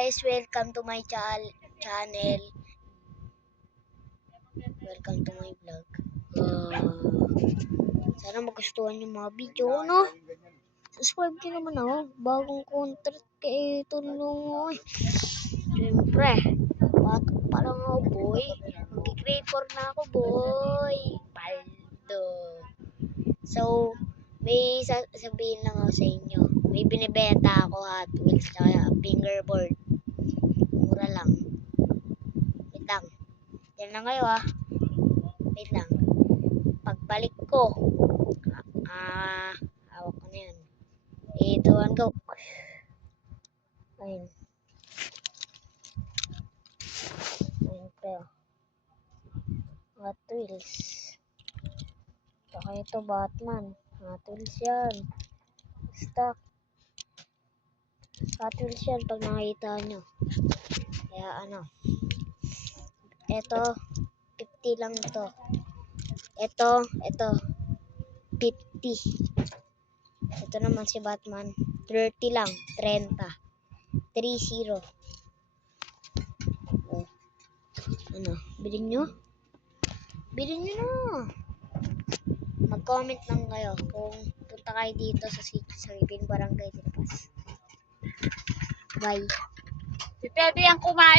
guys, welcome to my channel. Welcome to my vlog. Sana magustuhan yung mga video, no? Subscribe ka naman ako. Bagong content kay tulong. Siyempre, bata pa lang ako, boy. Mag-grade 4 na ako, boy. Paldo. So, may sasabihin lang ako sa inyo. May binibenta ako Hot Wheels tsaka fingerboard. Mura lang. Wait lang. Yan lang kayo Wait lang. Pagbalik ko, hawak ko na yan. 3, 2, 1, go. Ayun. Ayun pre. Hot Wheels. Saka ito Batman. Hot Wheels yan. Stock. Hot Wheels yan pag nakita nyo. Kaya ito 50 lang ito. Ito 50. Ito naman si Batman 30 lang, 30. 30. Oh. Bilhin nyo? Bilhin nyo na. Mag-comment lang kayo kung punta kayo dito sa Silipin Barangay Silpas. Bye. Si Teddy ang kumain.